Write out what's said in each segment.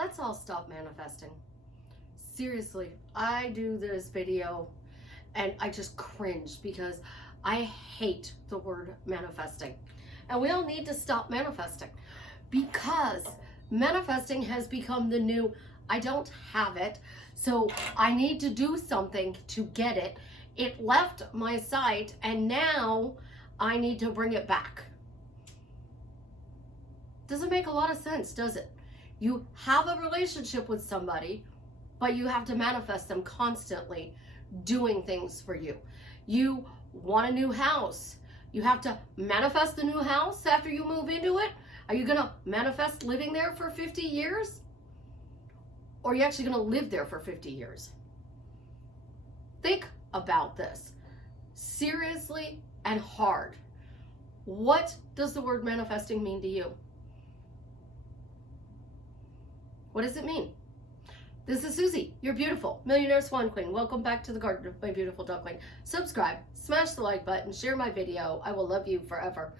let's all stop manifesting. Seriously, I do this video and I just cringe because I hate the word manifesting. And we all need to stop manifesting because manifesting has become the new, I don't have it, so I need to do something to get it. It left my site and now I need to bring it back. Doesn't make a lot of sense, does it? You have a relationship with somebody, but you have to manifest them constantly doing things for you. You want a new house. You have to manifest the new house after you move into it. Are you gonna manifest living there for 50 years? Or are you actually gonna live there for 50 years? Think about this seriously and hard. What does the word manifesting mean to you? What does it mean? This is Susie, your beautiful millionaire swan queen. Welcome back to the garden of my beautiful duckling. Subscribe, smash the like button, share my video. I will love you forever.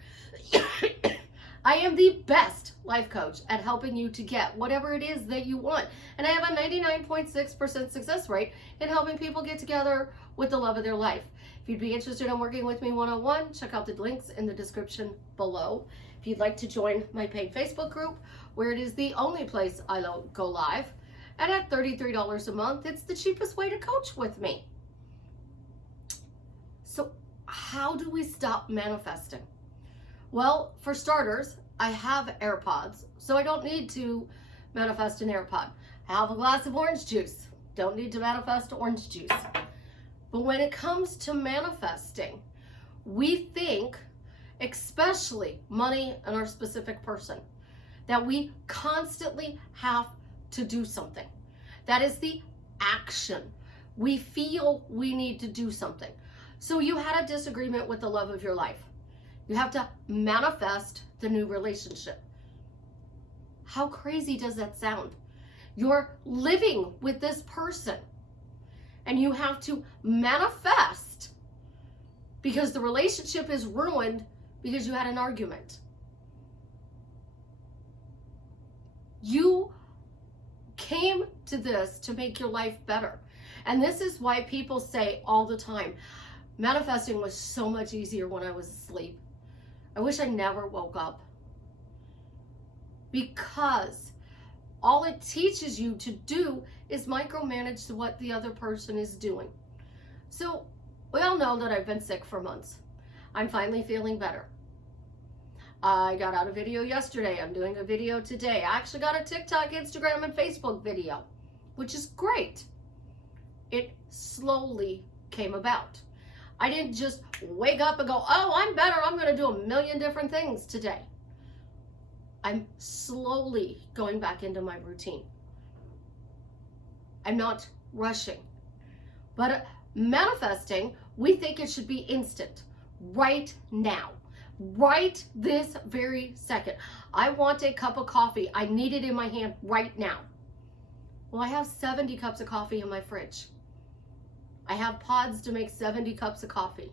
I am the best life coach at helping you to get whatever it is that you want. And I have a 99.6% success rate in helping people get together with the love of their life. If you'd be interested in working with me one-on-one, check out the links in the description below. If you'd like to join my paid Facebook group, where it is the only place I go live, and at $33 a month, it's the cheapest way to coach with me. So how do we stop manifesting? Well, for starters, I have AirPods, so I don't need to manifest an AirPod. I have a glass of orange juice. Don't need to manifest orange juice. But when it comes to manifesting, we think, especially money and our specific person, that we constantly have to do something. That is the action. We feel we need to do something. So you had a disagreement with the love of your life. You have to manifest the new relationship. How crazy does that sound? You're living with this person and you have to manifest because the relationship is ruined because you had an argument. You came to this to make your life better. And this is why people say all the time, manifesting was so much easier when I was asleep. I wish I never woke up. Because all it teaches you to do is micromanage what the other person is doing. So we all know that I've been sick for months. I'm finally feeling better. I got out a video yesterday. I'm doing a video today. I actually got a TikTok, Instagram, and Facebook video, which is great. It slowly came about. I didn't just wake up and go, oh, I'm better. I'm going to do a million different things today. I'm slowly going back into my routine. I'm not rushing. But manifesting, we think it should be instant, right now. Right this very second. I want a cup of coffee. I need it in my hand right now. Well, I have 70 cups of coffee in my fridge. I have pods to make 70 cups of coffee.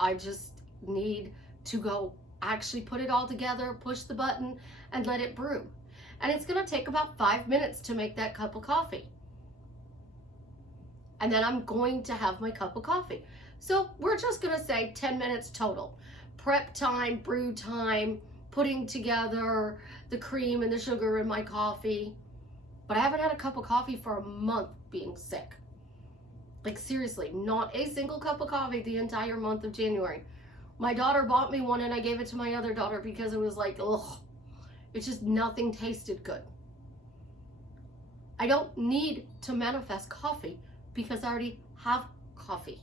I just need to go actually put it all together, push the button, and let it brew. And it's going to take about 5 minutes to make that cup of coffee. And then I'm going to have my cup of coffee. So we're just going to say 10 minutes total. Prep time, brew time, putting together the cream and the sugar in my coffee. But I haven't had a cup of coffee for a month being sick. Like seriously, not a single cup of coffee the entire month of January. My daughter bought me one and I gave it to my other daughter because it was like, ugh. It's just nothing tasted good. I don't need to manifest coffee because I already have coffee.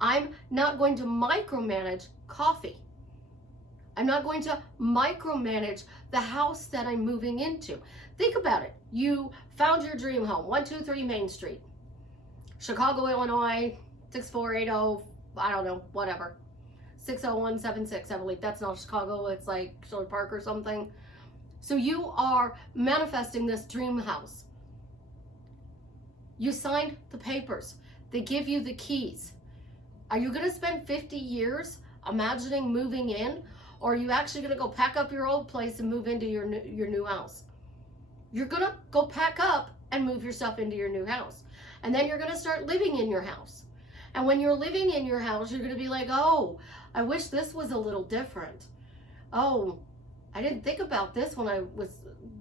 I'm not going to micromanage coffee. I'm not going to micromanage the house that I'm moving into. Think about it. You found your dream home, 123 Main Street, Chicago, Illinois, 6480, I don't know, whatever. 60176, I believe. That's not Chicago, it's like Shirley Park or something. So you are manifesting this dream house. You signed the papers. They give you the keys. Are you going to spend 50 years imagining moving in? Or are you actually going to go pack up your old place and move into your new house? You're going to go pack up and move yourself into your new house. And then you're going to start living in your house. And when you're living in your house, you're going to be like, oh, I wish this was a little different. Oh, I didn't think about this when I was,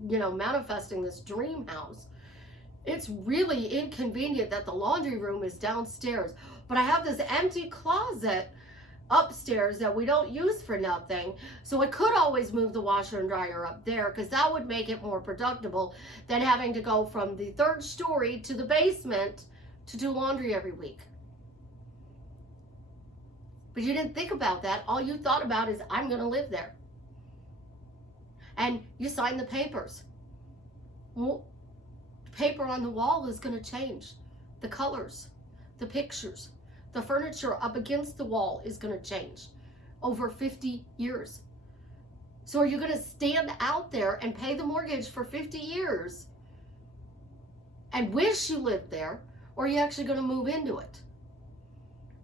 manifesting this dream house. It's really inconvenient that the laundry room is downstairs, but I have this empty closet upstairs that we don't use for nothing. So I could always move the washer and dryer up there, because that would make it more productive than having to go from the 3rd story to the basement to do laundry every week. But you didn't think about that. All you thought about is, I'm going to live there. And you signed the papers. Well, the paper on the wall is going to change. The colors, the pictures, the furniture up against the wall is going to change over 50 years. So are you going to stand out there and pay the mortgage for 50 years and wish you lived there, or are you actually going to move into it?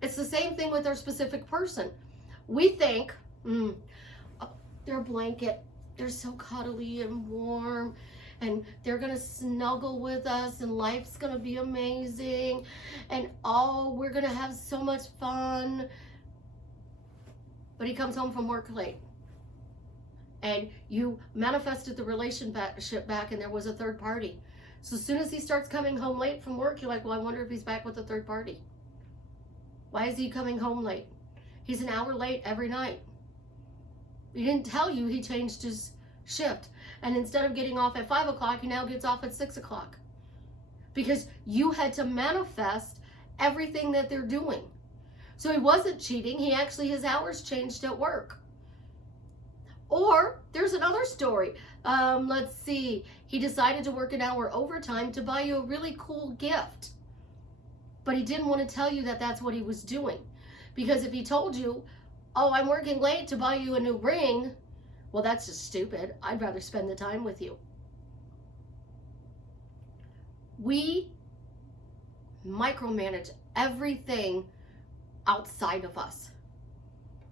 It's the same thing with our specific person. We think, their blanket, they're so cuddly and warm, and they're going to snuggle with us, and life's going to be amazing, and we're going to have so much fun. But he comes home from work late, and you manifested the relationship back, and there was a third party. So as soon as he starts coming home late from work, you're like, well, I wonder if he's back with a third party. Why is he coming home late? He's an hour late every night. He didn't tell you he changed his shift. And instead of getting off at 5 o'clock, he now gets off at 6 o'clock. Because you had to manifest everything that they're doing. So he wasn't cheating. He actually, his hours changed at work. Or there's another story. Let's see. He decided to work an hour overtime to buy you a really cool gift. But he didn't want to tell you that that's what he was doing. Because if he told you, oh, I'm working late to buy you a new ring, well, that's just stupid. I'd rather spend the time with you. We micromanage everything outside of us.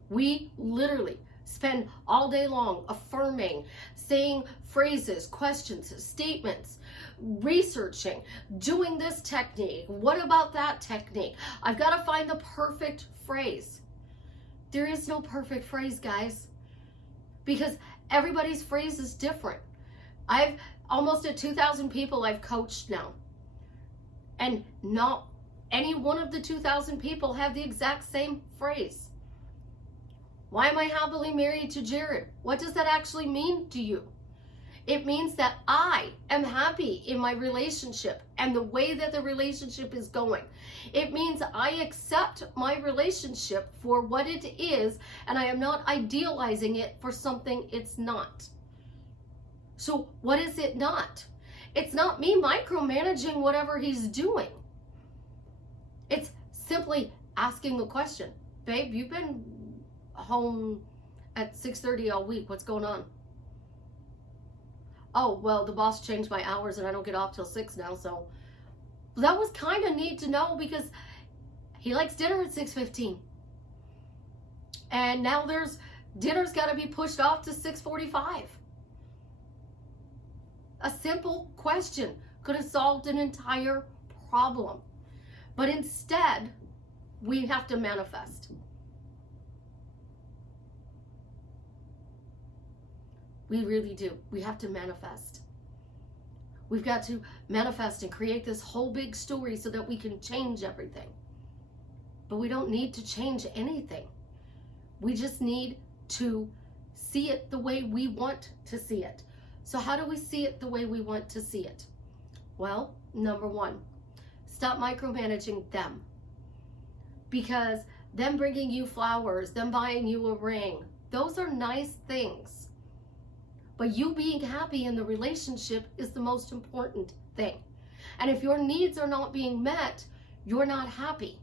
We literally spend all day long affirming, saying phrases, questions, statements, researching, doing this technique. What about that technique? I've got to find the perfect phrase. There is no perfect phrase, guys, because everybody's phrase is different. I've almost at 2,000 people I've coached now, and not any one of the 2,000 people have the exact same phrase. Why am I happily married to Jared? What does that actually mean to you? It means that I am happy in my relationship and the way that the relationship is going. It means I accept my relationship for what it is, and I am not idealizing it for something it's not. So what is it not? It's not me micromanaging whatever he's doing. It's simply asking the question, babe, you've been home at 6:30 all week. What's going on? Oh, well, the boss changed my hours and I don't get off till 6 now, so that was kind of neat to know, because he likes dinner at 6:15. And now dinner's got to be pushed off to 6:45. A simple question could have solved an entire problem. But instead, we have to manifest. We really do. We have to manifest. We've got to manifest and create this whole big story so that we can change everything. But we don't need to change anything. We just need to see it the way we want to see it. So how do we see it the way we want to see it? Well, number one, stop micromanaging them. Because them bringing you flowers, them buying you a ring, those are nice things. But you being happy in the relationship is the most important thing. And if your needs are not being met, you're not happy.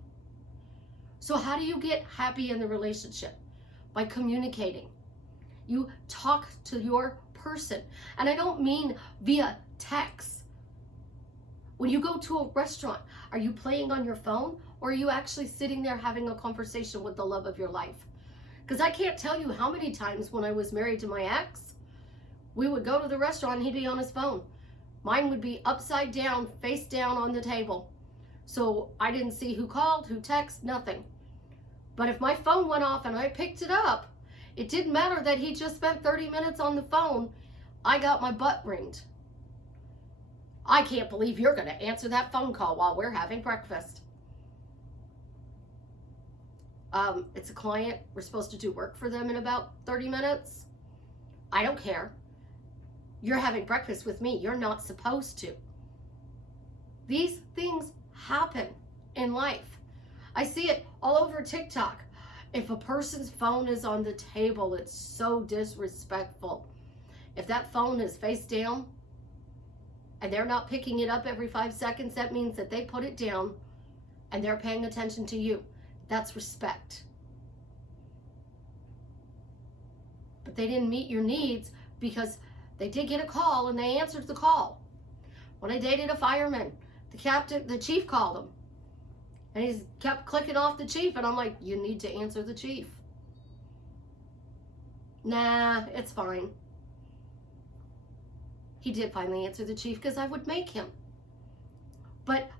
So how do you get happy in the relationship? By communicating. You talk to your person. And I don't mean via text. When you go to a restaurant, are you playing on your phone, or are you actually sitting there having a conversation with the love of your life? Because I can't tell you how many times when I was married to my ex, we would go to the restaurant and he'd be on his phone. Mine would be upside down, face down on the table. So I didn't see who called, who texted, nothing. But if my phone went off and I picked it up, it didn't matter that he just spent 30 minutes on the phone. I got my butt ringed. I can't believe you're going to answer that phone call while we're having breakfast. It's a client. We're supposed to do work for them in about 30 minutes. I don't care. You're having breakfast with me. You're not supposed to. These things happen in life. I see it all over TikTok. If a person's phone is on the table, it's so disrespectful. If that phone is face down and they're not picking it up every 5 seconds, that means that they put it down and they're paying attention to you. That's respect. But they didn't meet your needs because they did get a call and they answered the call. When I dated a fireman, the chief called him. And he kept clicking off the chief. And I'm like, you need to answer the chief. Nah, it's fine. He did finally answer the chief because I would make him. But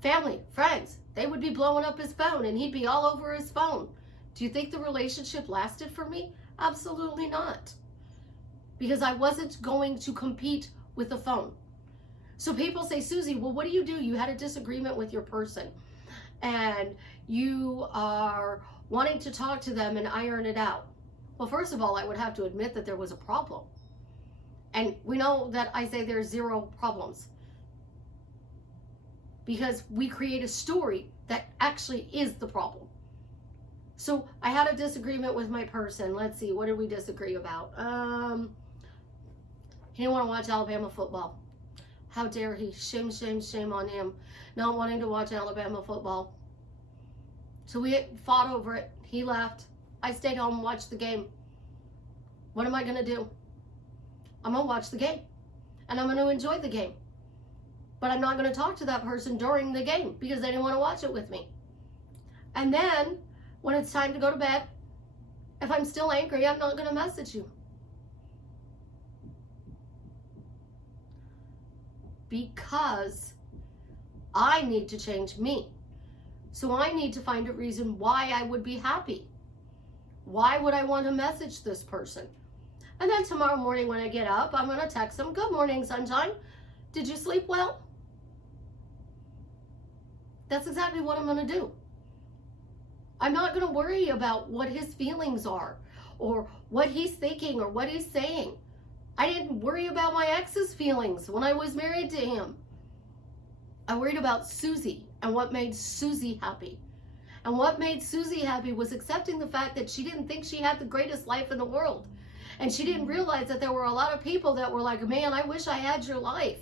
family, friends, they would be blowing up his phone and he'd be all over his phone. Do you think the relationship lasted for me? Absolutely not. Because I wasn't going to compete with the phone. So people say, Susie, well, what do? You had a disagreement with your person and you are wanting to talk to them and iron it out. Well, first of all, I would have to admit that there was a problem. And we know that I say there's 0 problems. Because we create a story that actually is the problem. So I had a disagreement with my person. Let's see, what did we disagree about? He didn't want to watch Alabama football. How dare he? Shame, shame, shame on him. Not wanting to watch Alabama football. So we fought over it. He left. I stayed home and watched the game. What am I going to do? I'm going to watch the game. And I'm going to enjoy the game. But I'm not going to talk to that person during the game because they didn't want to watch it with me. And then, when it's time to go to bed, if I'm still angry, I'm not going to message you. Because I need to change me. So I need to find a reason why I would be happy. Why would I want to message this person? And then tomorrow morning when I get up, I'm going to text them, good morning, sunshine. Did you sleep well? That's exactly what I'm going to do. I'm not going to worry about what his feelings are or what he's thinking or what he's saying. I didn't worry about my ex's feelings when I was married to him. I worried about Susie and what made Susie happy. And what made Susie happy was accepting the fact that she didn't think she had the greatest life in the world. And she didn't realize that there were a lot of people that were like, man, I wish I had your life.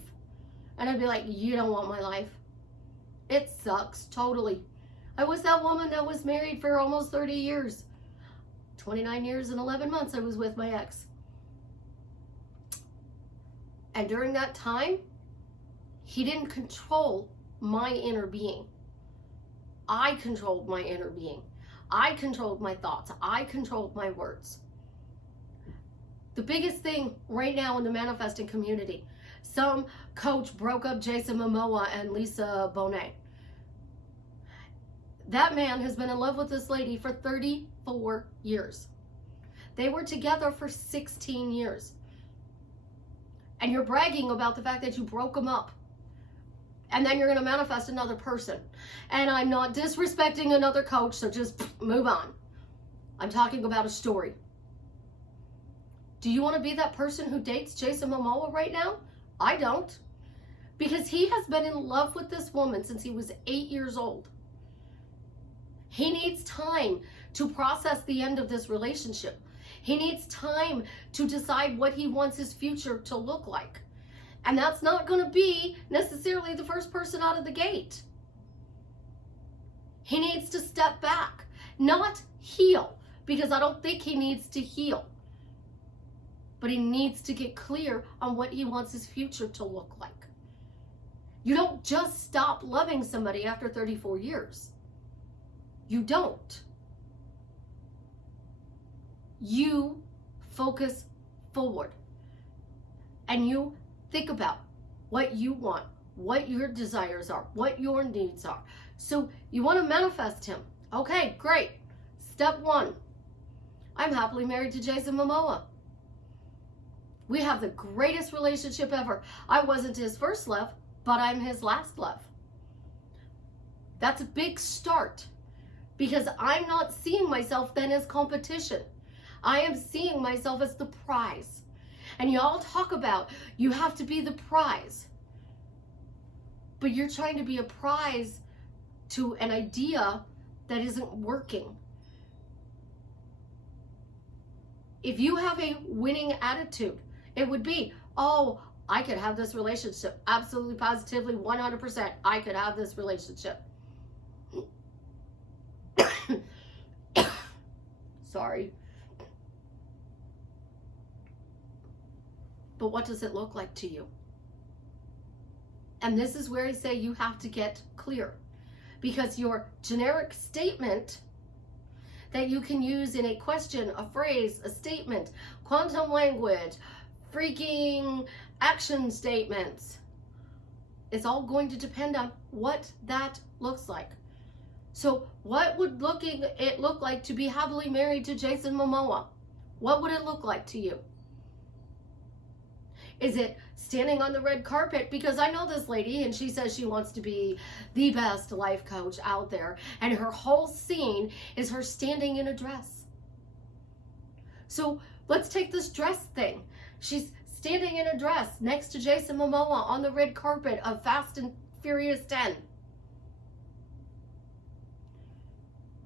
And I'd be like, you don't want my life. It sucks, totally. I was that woman that was married for almost 30 years. 29 years and 11 months I was with my ex. And during that time, he didn't control my inner being. I controlled my inner being. I controlled my thoughts. I controlled my words. The biggest thing right now in the manifesting community, some coach broke up Jason Momoa and Lisa Bonet. That man has been in love with this lady for 34 years. They were together for 16 years. And you're bragging about the fact that you broke them up. And then you're going to manifest another person. And I'm not disrespecting another coach, so just move on. I'm talking about a story. Do you want to be that person who dates Jason Momoa right now? I don't. Because he has been in love with this woman since he was 8 years old. He needs time to process the end of this relationship. He needs time to decide what he wants his future to look like. And that's not going to be necessarily the first person out of the gate. He needs to step back, not heal, because I don't think he needs to heal. But he needs to get clear on what he wants his future to look like. You don't just stop loving somebody after 34 years. You don't. you focus forward and you think about what you want, what your desires are, what your needs are. So you want to manifest him. Okay, great. Step 1. I'm happily married to Jason Momoa. We have the greatest relationship ever. I wasn't his first love, but I'm his last love. That's a big start, because I'm not seeing myself then as competition. I am seeing myself as the prize. And y'all talk about you have to be the prize, but you're trying to be a prize to an idea that isn't working. If you have a winning attitude, it would be, oh, I could have this relationship. Absolutely, positively, 100%, I could have this relationship. Sorry. But what does it look like to you? And this is where I say you have to get clear, because your generic statement that you can use in a question, a phrase, a statement, quantum language, freaking action statements, it's all going to depend on what that looks like. So what would it look like to be happily married to Jason Momoa? What would it look like to you? Is it standing on the red carpet? Because I know this lady and she says she wants to be the best life coach out there, and her whole scene is her standing in a dress. So let's take this dress thing. She's standing in a dress next to Jason Momoa on the red carpet of Fast and Furious 10.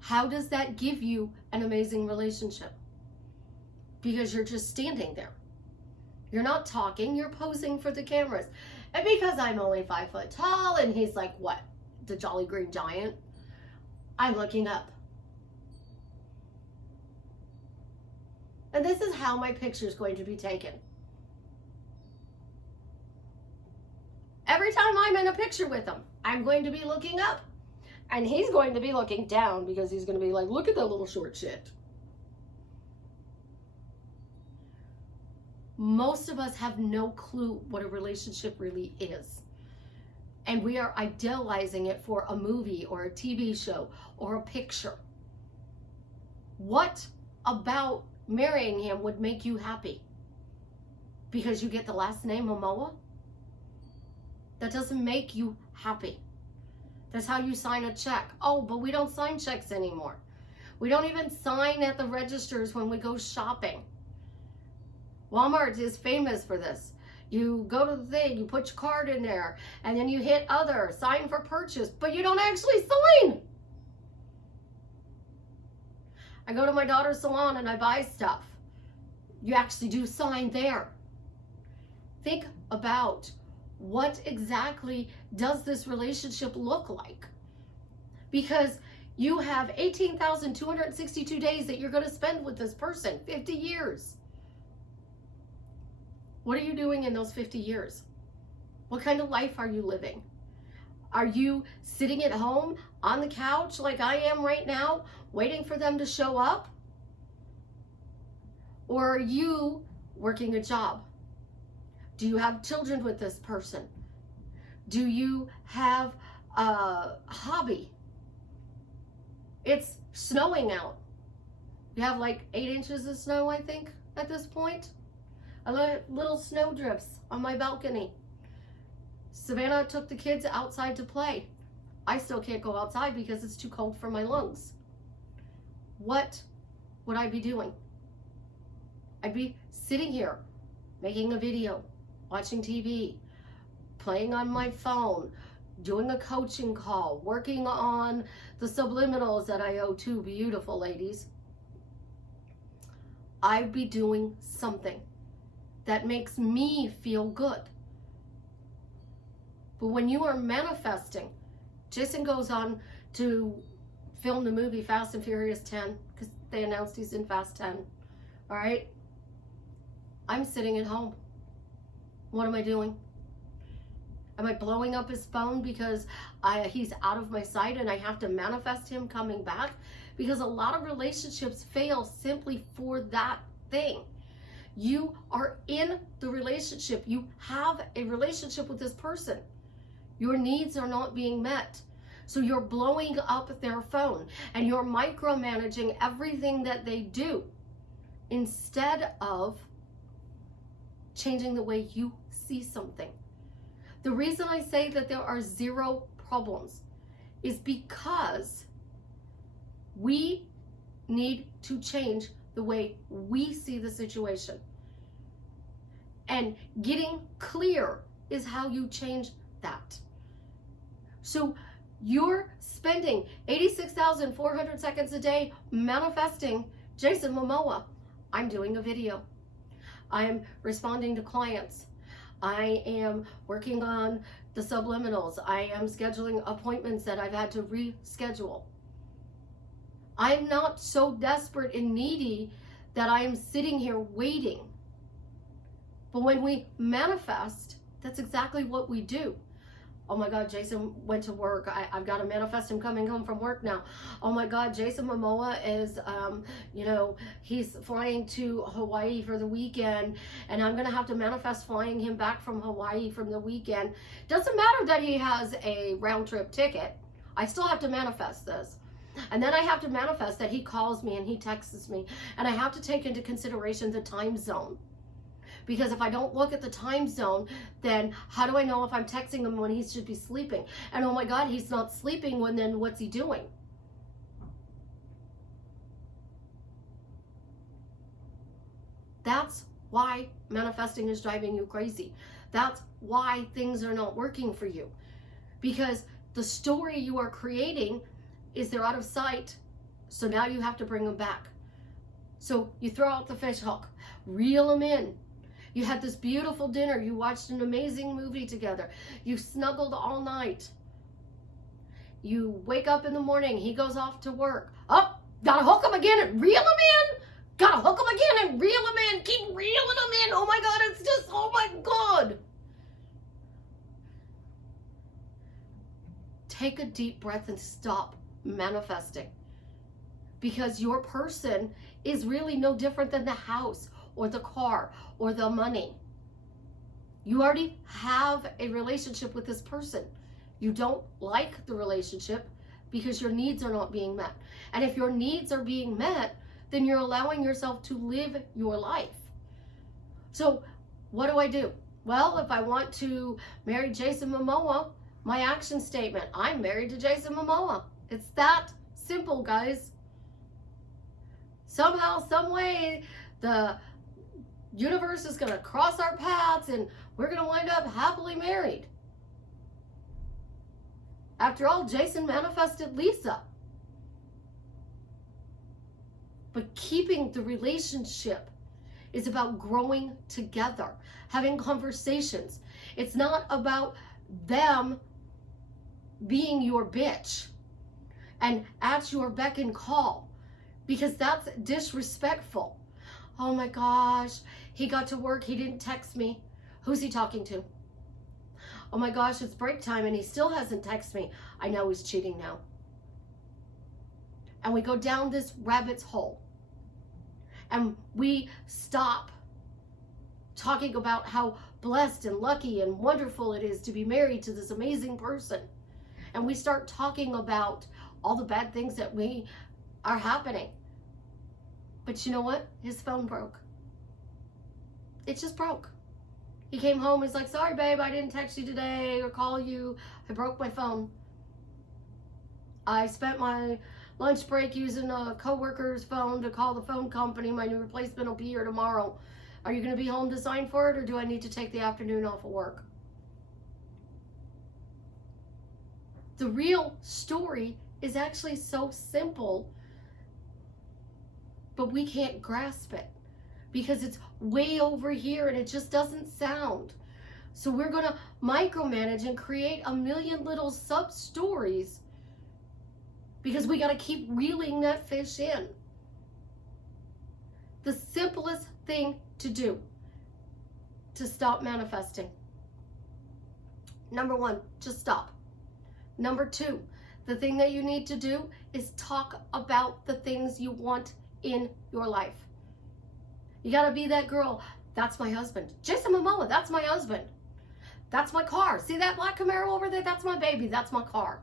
How does that give you an amazing relationship? Because you're just standing there. You're not talking, you're posing for the cameras. And because I'm only 5 foot tall and he's like, what, the Jolly Green Giant, I'm looking up. And this is how my picture is going to be taken. Every time I'm in a picture with him, I'm going to be looking up. And he's going to be looking down, because he's going to be like, look at that little short shit. Most of us have no clue what a relationship really is. And we are idealizing it for a movie or a TV show or a picture. What about marrying him would make you happy? Because you get the last name Momoa? That doesn't make you happy. That's how you sign a check. Oh, but we don't sign checks anymore. We don't even sign at the registers when we go shopping. Walmart is famous for this. You go to the thing, you put your card in there, and then you hit other, sign for purchase, but you don't actually sign. I go to my daughter's salon and I buy stuff. You actually do sign there. Think about, what exactly does this relationship look like? Because you have 18,262 days that you're going to spend with this person, 50 years. What are you doing in those 50 years? What kind of life are you living? Are you sitting at home on the couch like I am right now, waiting for them to show up? Or are you working a job? Do you have children with this person? Do you have a hobby? It's snowing out. You have like 8 inches of snow, I think, at this point. I let little snow drifts on my balcony. Savannah took the kids outside to play. I still can't go outside because it's too cold for my lungs. What would I be doing? I'd be sitting here, making a video, watching TV, playing on my phone, doing a coaching call, working on the subliminals that I owe 2 beautiful ladies. I'd be doing something that makes me feel good. But when you are manifesting, Jason goes on to film the movie Fast and Furious 10, because they announced he's in Fast 10. All right? I'm sitting at home. What am I doing? Am I blowing up his phone because he's out of my sight and I have to manifest him coming back because a lot of relationships fail simply for that thing. You are in the relationship. You have a relationship with this person. Your needs are not being met. So you're blowing up their phone and you're micromanaging everything that they do instead of changing the way you see something. The reason I say that there are zero problems is because we need to change the way we see the situation. And getting clear is how you change that. So you're spending 86,400 seconds a day manifesting Jason Momoa. I'm doing a video. I'm responding to clients. I am working on the subliminals. I am scheduling appointments that I've had to reschedule. I'm not so desperate and needy that I am sitting here waiting. But when we manifest, that's exactly what we do. Oh my God, Jason went to work. I've got to manifest him coming home from work now. Oh my God, Jason Momoa is, he's flying to Hawaii for the weekend, and I'm going to have to manifest flying him back from Hawaii from the weekend. Doesn't matter that he has a round trip ticket. I still have to manifest this. And then I have to manifest that he calls me and he texts me. And I have to take into consideration the time zone. Because if I don't look at the time zone, then how do I know if I'm texting him when he should be sleeping? And oh my God, he's not sleeping, then what's he doing? That's why manifesting is driving you crazy. That's why things are not working for you. Because the story you are creating is they're out of sight. So now you have to bring them back. So you throw out the fish hook, reel them in. You had this beautiful dinner. You watched an amazing movie together. You snuggled all night. You wake up in the morning. He goes off to work. Oh, gotta hook him again and reel him in. Gotta hook him again and reel him in. Keep reeling him in. Oh my God, it's just, oh my God. Take a deep breath and stop manifesting. Because your person is really no different than the house or the car or the money. You already have a relationship with this person. You don't like the relationship because your needs are not being met. And if your needs are being met, then you're allowing yourself to live your life. So what do I do? Well, if I want to marry Jason Momoa, my action statement, I'm married to Jason Momoa. It's that simple, guys. Somehow, some way, the universe is going to cross our paths and we're going to wind up happily married. After all, Jason manifested Lisa. But keeping the relationship is about growing together, having conversations. It's not about them being your bitch and at your beck and call, because that's disrespectful. Oh my gosh, he got to work, he didn't text me. Who's he talking to? Oh my gosh, it's break time and he still hasn't texted me. I know he's cheating now. And we go down this rabbit's hole. And we stop talking about how blessed and lucky and wonderful it is to be married to this amazing person. And we start talking about all the bad things that are happening. But you know what? His phone broke. It just broke. He came home, he's like, sorry babe, I didn't text you today or call you. I broke my phone. I spent my lunch break using a coworker's phone to call the phone company. My new replacement will be here tomorrow. Are you going to be home to sign for it, or do I need to take the afternoon off of work? The real story is actually so simple, but we can't grasp it because it's way over here and it just doesn't sound. So we're going to micromanage and create a million little sub-stories because we got to keep reeling that fish in. The simplest thing to do to stop manifesting. Number one, just stop. Number two, The thing that you need to do is talk about the things you want in your life. You got to be that girl. That's my husband. Jason Momoa, that's my husband. That's my car. See that black Camaro over there? That's my baby. That's my car.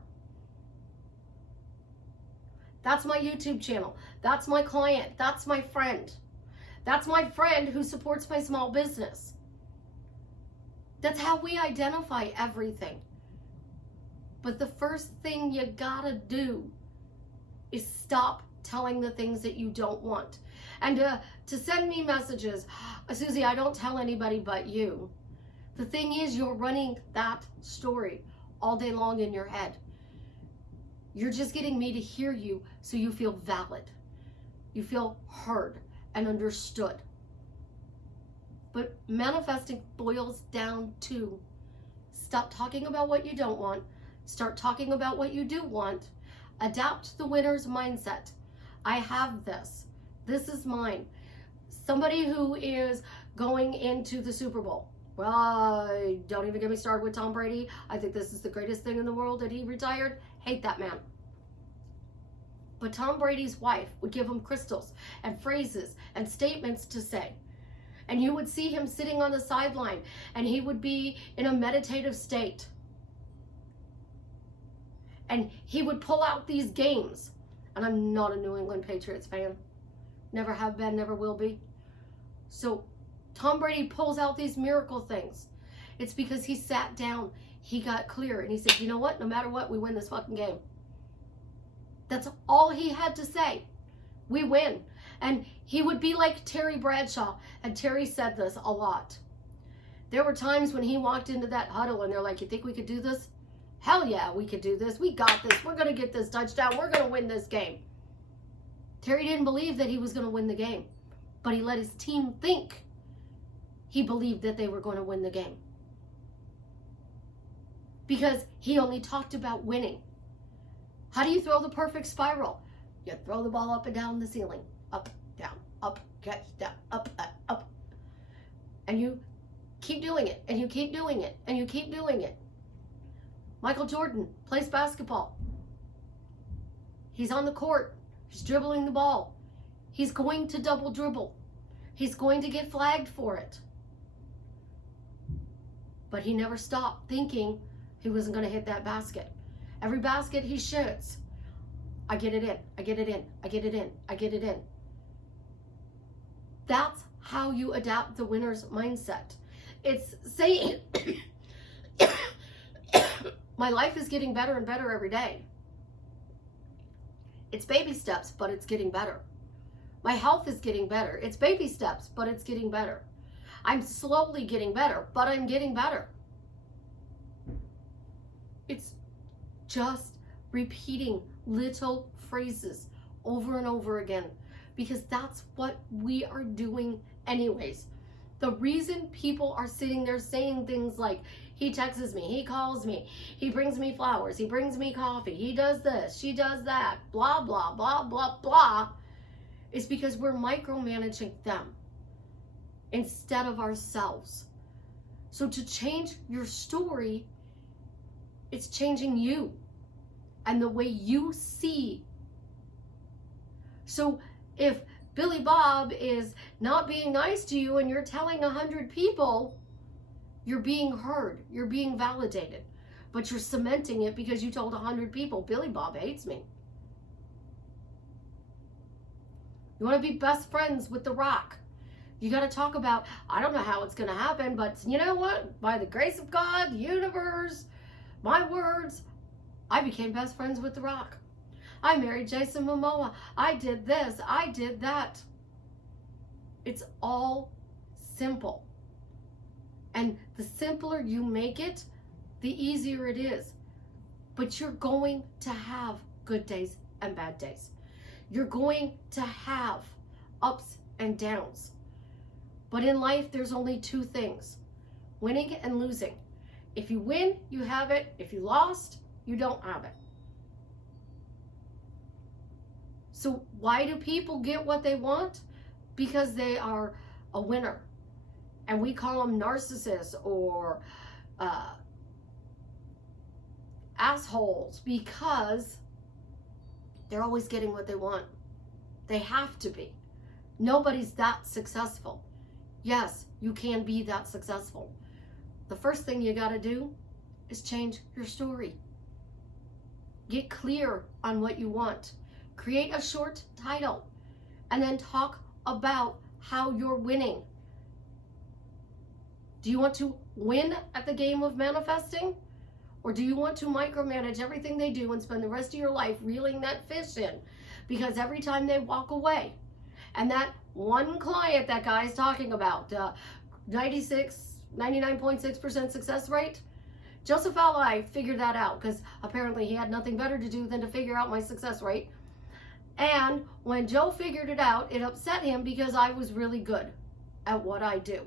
That's my YouTube channel. That's my client. That's my friend. That's my friend who supports my small business. That's how we identify everything. But the first thing you gotta do is stop telling the things that you don't want. And to send me messages, Susie, I don't tell anybody but you. The thing is, you're running that story all day long in your head. You're just getting me to hear you so you feel valid. You feel heard and understood. But manifesting boils down to stop talking about what you don't want. Start talking about what you do want. Adapt the winner's mindset. I have this. This is mine. Somebody who is going into the Super Bowl. Well, don't even get me started with Tom Brady. I think this is the greatest thing in the world that he retired. Hate that man. But Tom Brady's wife would give him crystals and phrases and statements to say. And you would see him sitting on the sideline and he would be in a meditative state. And he would pull out these games. And I'm not a New England Patriots fan. Never have been, never will be. So Tom Brady pulls out these miracle things. It's because he sat down, he got clear, and he said, you know what? No matter what, we win this fucking game. That's all he had to say. We win. And he would be like Terry Bradshaw. And Terry said this a lot. There were times when he walked into that huddle and they're like, you think we could do this? Hell yeah, we could do this. We got this. We're going to get this touchdown. We're going to win this game. Terry didn't believe that he was going to win the game. But he let his team think he believed that they were going to win the game. Because he only talked about winning. How do you throw the perfect spiral? You throw the ball up and down the ceiling. Up, catch, down, up. And you keep doing it, and you keep doing it, and you keep doing it. Michael Jordan plays basketball. He's on the court. He's dribbling the ball. He's going to double dribble. He's going to get flagged for it. But he never stopped thinking he wasn't going to hit that basket. Every basket he shoots, I get it in, I get it in, I get it in, I get it in. That's how you adapt the winner's mindset. It's saying, my life is getting better and better every day. It's baby steps, but it's getting better. My health is getting better. It's baby steps, but it's getting better. I'm slowly getting better, but I'm getting better. It's just repeating little phrases over and over again, because that's what we are doing anyways. The reason people are sitting there saying things like, he texts me, he calls me, he brings me flowers, he brings me coffee, he does this, she does that, blah, blah, blah, blah, blah, is because we're micromanaging them instead of ourselves. So to change your story, it's changing you and the way you see. So if Billy Bob is not being nice to you and you're telling 100 people, you're being heard, you're being validated, but you're cementing it because you told 100 people, Billy Bob hates me. You want to be best friends with The Rock. You got to talk about, I don't know how it's going to happen, but you know what? By the grace of God, the universe, my words, I became best friends with The Rock. I married Jason Momoa. I did this. I did that. It's all simple. And the simpler you make it, the easier it is. But you're going to have good days and bad days. You're going to have ups and downs. But in life, there's only two things: winning and losing. If you win, you have it. If you lost, you don't have it. So why do people get what they want? Because they are a winner. And we call them narcissists or assholes because they're always getting what they want. They have to be. Nobody's that successful. Yes, you can be that successful. The first thing you got to do is change your story. Get clear on what you want. Create a short title and then talk about how you're winning. Do you want to win at the game of manifesting? Or do you want to micromanage everything they do and spend the rest of your life reeling that fish in? Because every time they walk away, and that one client that guy's talking about, 99.6% success rate, Joseph Ally figured that out because apparently he had nothing better to do than to figure out my success rate. And when Joe figured it out, it upset him because I was really good at what I do.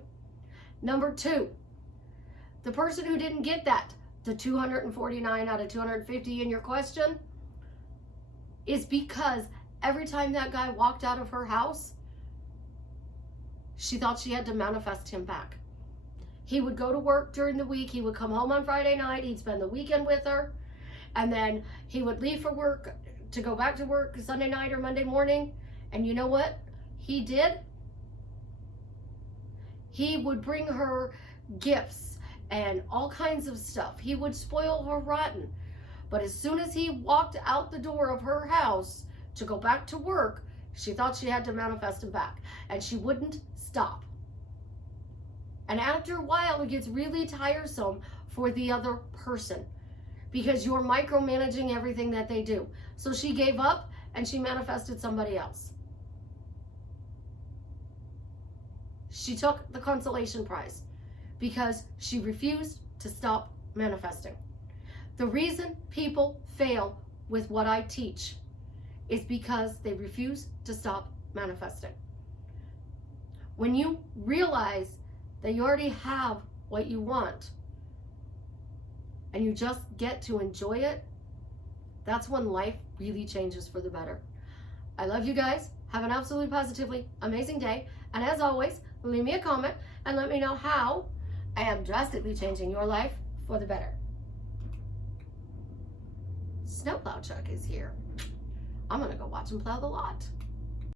Number 2, the person who didn't get that, the 249 out of 250 in your question, is because every time that guy walked out of her house, she thought she had to manifest him back. He would go to work during the week. He would come home on Friday night. He'd spend the weekend with her. And then he would leave for work to go back to work Sunday night or Monday morning. And you know what he did? He would bring her gifts and all kinds of stuff. He would spoil her rotten. But as soon as he walked out the door of her house to go back to work, she thought she had to manifest him back. And she wouldn't stop. And after a while, it gets really tiresome for the other person because you're micromanaging everything that they do. So she gave up and she manifested somebody else. She took the consolation prize because she refused to stop manifesting. The reason people fail with what I teach is because they refuse to stop manifesting. When you realize that you already have what you want and you just get to enjoy it, that's when life really changes for the better. I love you guys. Have an absolutely positively amazing day. And as always, leave me a comment and let me know how I am drastically changing your life for the better. Snowplow Chuck is here. I'm gonna go watch him plow the lot.